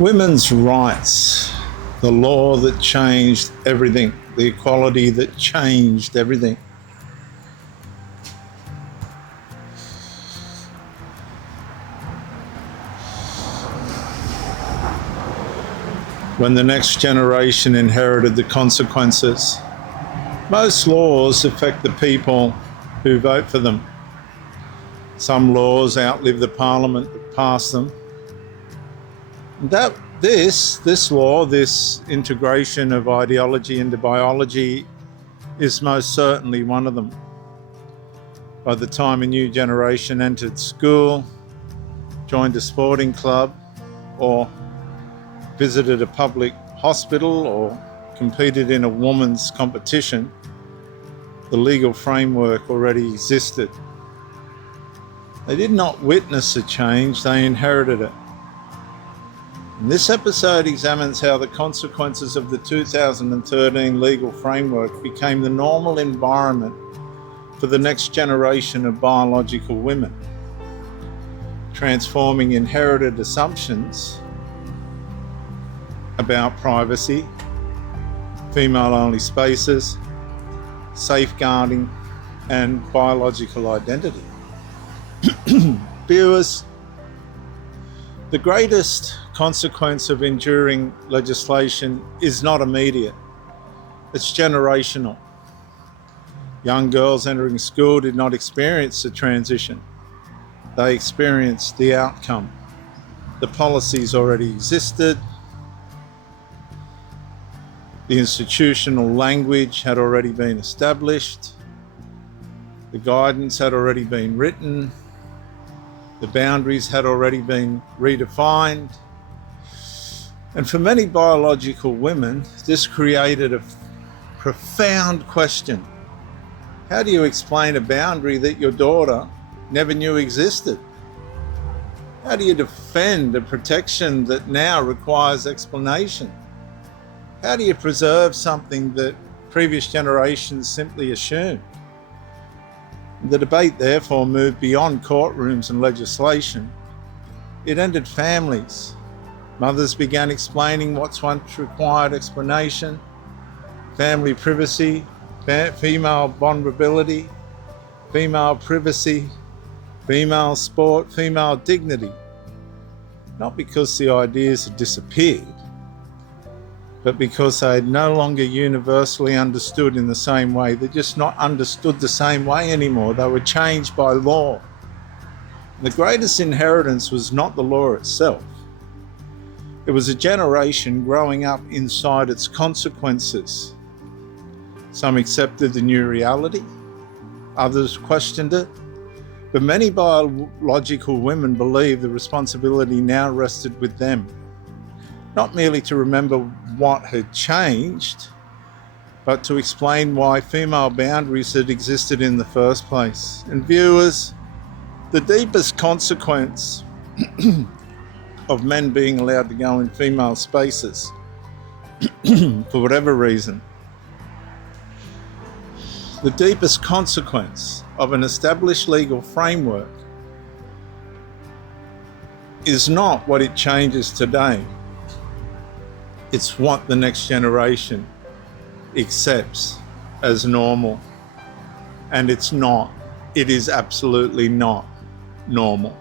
Women's rights, the law that changed everything, the equality that changed everything. When the next generation inherited the consequences, most laws affect the people who vote for them. Some laws outlive the parliament that passed them. This law, this integration of ideology into biology, is most certainly one of them. By the time a new generation entered school, joined a sporting club, or visited a public hospital, or competed in a women's competition, the legal framework already existed. They did not witness a change, they inherited it. And this episode examines how the consequences of the 2013 legal framework became the normal environment for the next generation of biological women, transforming inherited assumptions about privacy, female-only spaces, safeguarding, and biological identity. Viewers, the greatest consequence of enduring legislation is not immediate, it's generational. Young girls entering school did not experience the transition, they experienced the outcome. The policies already existed, the institutional language had already been established, the guidance had already been written, the boundaries had already been redefined. And for many biological women, this created a profound question. How do you explain a boundary that your daughter never knew existed? How do you defend a protection that now requires explanation? How do you preserve something that previous generations simply assumed? The debate therefore moved beyond courtrooms and legislation. It entered families. Mothers began explaining what once required explanation: family privacy, female vulnerability, female privacy, female sport, female dignity. Not because the ideas had disappeared, but because they had no longer universally understood in the same way. They're just not understood the same way anymore. They were changed by law. The greatest inheritance was not the law itself. It was a generation growing up inside its consequences. Some accepted the new reality, others questioned it, but many biological women believed the responsibility now rested with them. Not merely to remember what had changed, but to explain why female boundaries had existed in the first place. And viewers, the deepest consequence of men being allowed to go in female spaces, for whatever reason, the deepest consequence of an established legal framework is not what it changes today. It's what the next generation accepts as normal. And it's not. It is absolutely not normal.